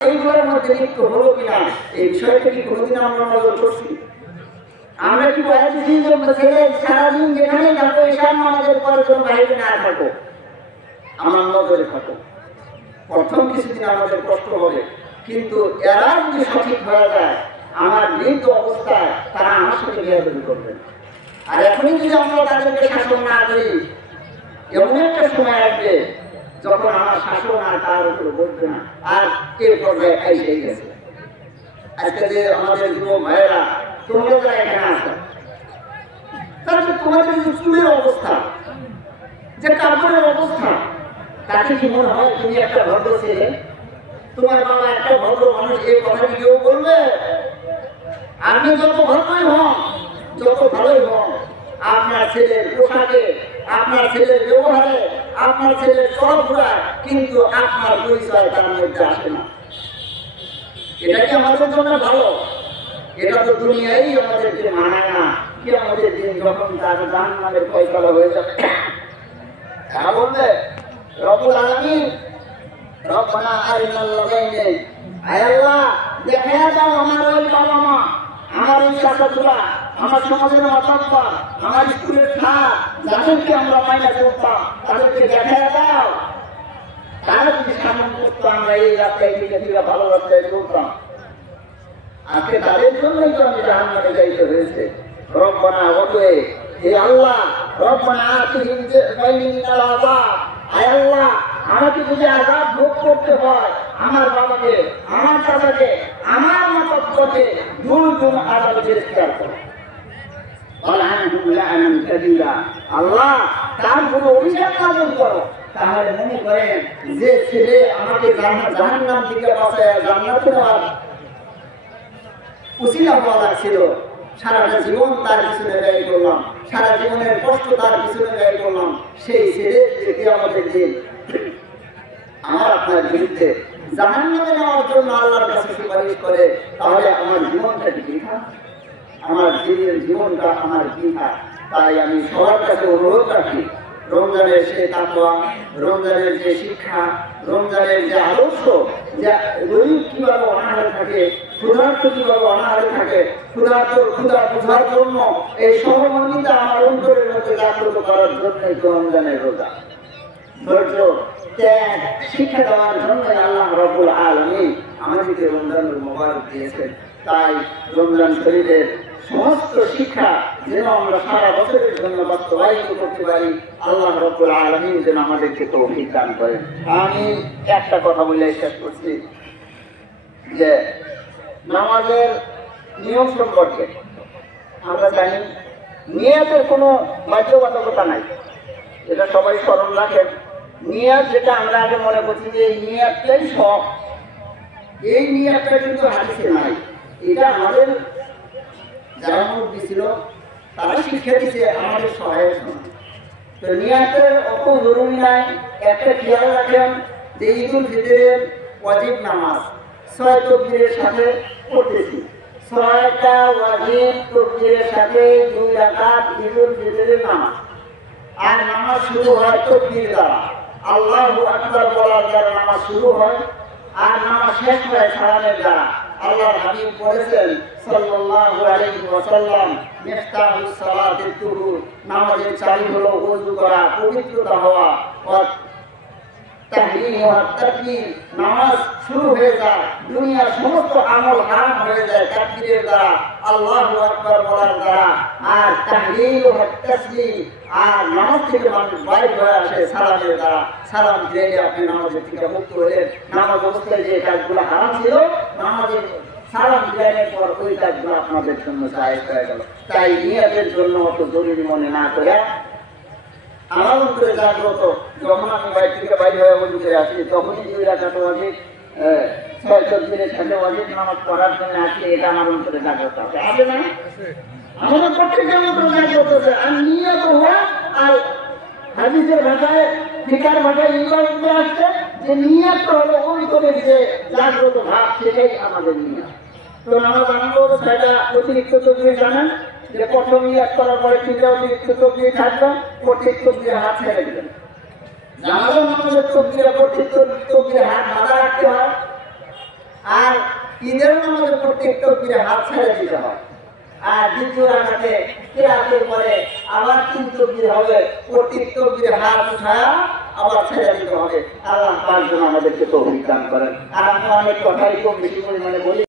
এইগুলোর মধ্যে লিপ্ত হলো কিনা এই বিষয়টা কি কোনোদিন আমরা নজর করছি? আমরা কি বলেছি যে ছেলে সারাদিন যেখানে থাকো এসব আমাদের পরে কোনো বাইরে না থাকো, আমার নজরে থাকো। প্রথম কিছুদিন আমাদের কষ্ট হবে, কিন্তু এরা যদি সঠিক হয়ে যায় আমার মৃত অবস্থায় তারা আমার সাথে বিয়াদবি করবে। আর এখনই যদি আমরা তাদেরকে শাসন না করি, এমন একটা সময় আসবে যখন আমার শাসন আর তার উপরে বলবে না। আর এর পর্যায়ে এসে গেছে। আজকে যে আমাদের যুবক ভাইয়েরা তোমরা যারা এখানে আসো, তাহলে তোমাদের যে চুলের অবস্থা, যে কাপড়ের অবস্থা, তাতে কি মনে হয় তুমি একটা ভদ্র ছেলে? তোমার বাবা একটা ভদ্র মানুষ, এই কথাটি কেউ বলবে? আপনি যত ভদ্রই হন, যত ভালোই হন, আপনার ছেলের পোশাকে, আপনার ছেলের ব্যবহারে, আপনার ছেলের চলাফেরায় কিন্তু আপনার পরিচয় তার মধ্যে আসে না। এটা কি আমাদের জন্য ভালো? এটা তো দুনিয়াই আমাদেরকে মানায় না। কি আমাদের দিন যখন তার জাহান্নামের ফয়সালা হয়ে যাবে, তারা বলবে রব্বুল আলামিন রব্বানা আরিনাল লাযাইনি, আয় আল্লাহ দেখায়া দাও আমার ওই বাবা মা, আমার ওই চাচাতুরা, আমার সমাজের মাতাব্বা, আমার স্কুলের ছাত্র, যাদেরকে আমরা মাইনা করতাম তাদেরকে দেখায়া দাও। তারা যদি সামনে করতো আমরা এই রাস্তায় দিকে ভালো রাস্তায় চলতাম। আজকে তাদের জন্যই তো আমি জাহান্নামে যাইতে হয়েছে। রব্বানা ওয়াতয়ে, হে আল্লাহ রব্বানা আতিহিম মিনাল আযাব, আয় আল্লাহ আমাকে যদি আযাব ভোগ করতে হয়, আমার বাবাকে, আমার চাচাকে, আমার মাতাব্বাকে দুর্গম আযাবে গ্রেফতার করো। আল্লাহ তার কোন অভিশাপ নাযিল করো। তাহলে মনে করেন যে ছেলে আমাকে জাহান্নাম থেকে বাঁচায় জান্নাতে নেওয়ার উসিলা হওয়া ছিল, সারাটা জীবন তার পিছনে ব্যয় করলাম, সারা জীবনের কষ্ট তার পিছনে ব্যয় করলাম, সেই ছেলে যদি আমাদের দিন আমার আপনার বিরুদ্ধে জাহান্নামে নেওয়ার জন্য আল্লাহর কাছে সুপারিশ করে, তাহলে আমার জীবনটা কি বৃথা? আমার জীবনটা আমার বৃথা। তাই আমি সবার কাছে অনুরোধ রাখি, রমজানের সে তাকওয়া, রমজানের যে শিক্ষা, রমজানের যে আদর্শ, যে গরিব কিভাবে অনাহারে থাকে, ক্ষুধার্ত কিভাবে অনাহারে থাকে, ক্ষুধা বোঝার জন্য এই সহমর্মিতা আমার অন্তরের মধ্যে জাগ্রত করার জন্যই রমজানের রোজা। ধৈর্য, ত্যাগ শিক্ষা দেওয়ার জন্য আল্লাহ রাব্বুল আলামিন আমাদেরকে রমজানুল মুবারক দিয়েছেন। তাই রমজান শরীফের সমস্ত শিক্ষা যেন আমরা সারা বছরের জন্য বাস্তবায়িত করতে পারি, আল্লাহ রাব্বুল আলামিন যেন আমাদেরকে তৌফিক দান করেন। আমি একটা কথা বলে শেষ করছি যে নামাজের নিয়ম সম্পর্কে আমরা জানি নিয়তের কোনো বাধ্যবাধকতা নাই, এটা সবাই স্মরণ রাখেন। নিয়ত যেটা আমরা আগে মনে করছি যে এই নিয়তটাই সব, এই নিয়তটা কিন্তু হাদিসে নাই। এটা আমাদের যারা মুরব্বী ছিল তারা শিক্ষা দিচ্ছে আমাদের সহায়ক। তো নিয়তের অত জরুরি নাই। একটা খেয়াল রাখেন যে ঈদুল ফিতরের ওয়াজিব নামাজ 6 তাকবীরের সাথে পড়তেছি, 6টা ওয়াজিব তাকবীরের সাথে 2 রাকাত ঈদুল ফিতরের নামাজ। আর নামাজ শুরু হয় তাকবীর দ্বারা, আল্লাহু আকবার বলার দ্বারা নামাজ শুরু হয়, আর নামাজ শেষ হয় সালামের দ্বারা। আল্লাহর হাবিব বলেছেন সাল্লাল্লাহু আলাইহি ওয়াসাল্লাম, মিফতাহুস সালাতিত তুহুর, নামাজের চাবি হলো ওযু করা, পবিত্রতা হওয়া। তাহলিল ওয়া তাকবীর, নামাজ শুরু হয়ে যায়, দুনিয়ার সমস্ত আমল হারাম হয়ে যায় তাকবীরের দ্বারা, আল্লাহু আকবার বলার দ্বারা। আর তাহলিল ওয়া তাসলিম, আর নামাজ থেকে মানুষ বাইরে হয়ে আসে সালামের দ্বারা। সালাম দিলে আপনি নামাজের থেকে মুক্ত হলেন। নামাজ অবস্থায় যে কাজগুলো হারাম ছিল, নামাজের সালাম দিলের পর ওই কাজগুলো আপনাদের জন্য জায়েজ হয়ে গেল। তাই নিয়তের জন্য অত জরুরি মনে না করে আমার অন্তরে জাগ্রত, যখন আমি বাড়ি থেকে বাইরে হয়ে ওযু করে আসি তখনই 2 রাকাত ওয়াজিব 6 তাকবীরের সাথে ওয়াজিব নামাজ পড়ার জন্য আসলে এটা আমার অন্তরে জাগ্রত হবে। আছে না? আমাদের প্রত্যেকের অন্তরে জাগ্রত আছে। আর নিয়ত হওয়া, আর হাদিসের ভাষায়, ফিকার ভাষায় ইবাদত আসছে যে নিয়ত হলো অন্তরের যে জাগ্রত ভাব, সেটাই আমাদের নিয়ত। তো নামাজ আনন্দ 6টা অতিরিক্ত তাকবীর জানেন যে প্রথম নিয়ত করার পরে 3টা অতিরিক্ত তাকবীর থাকবে, প্রত্যেক তাকবীরে হাত ছেড়ে দিবেন। জানাজার নামাজের তাকবীরে প্রত্যেক তাকবীরে হাত বাঁধা রাখতে হয়। আর ঈদের নামাজে প্রত্যেক তাকবীরে হাত ছেড়ে দিতে হয়। আর দ্বিতীয় রাকাতে কিরাতের পরে আবার 3 তাকবীর হবে, প্রত্যেক তাকবীরে হাত উঠায়া আবার ছেড়ে দিতে হবে। আল্লাহ পাক যেন আমাদেরকে তৌফিক দান করেন। আর আমরা অনেক কথাই খুব বেশি পরিমাণে বলি।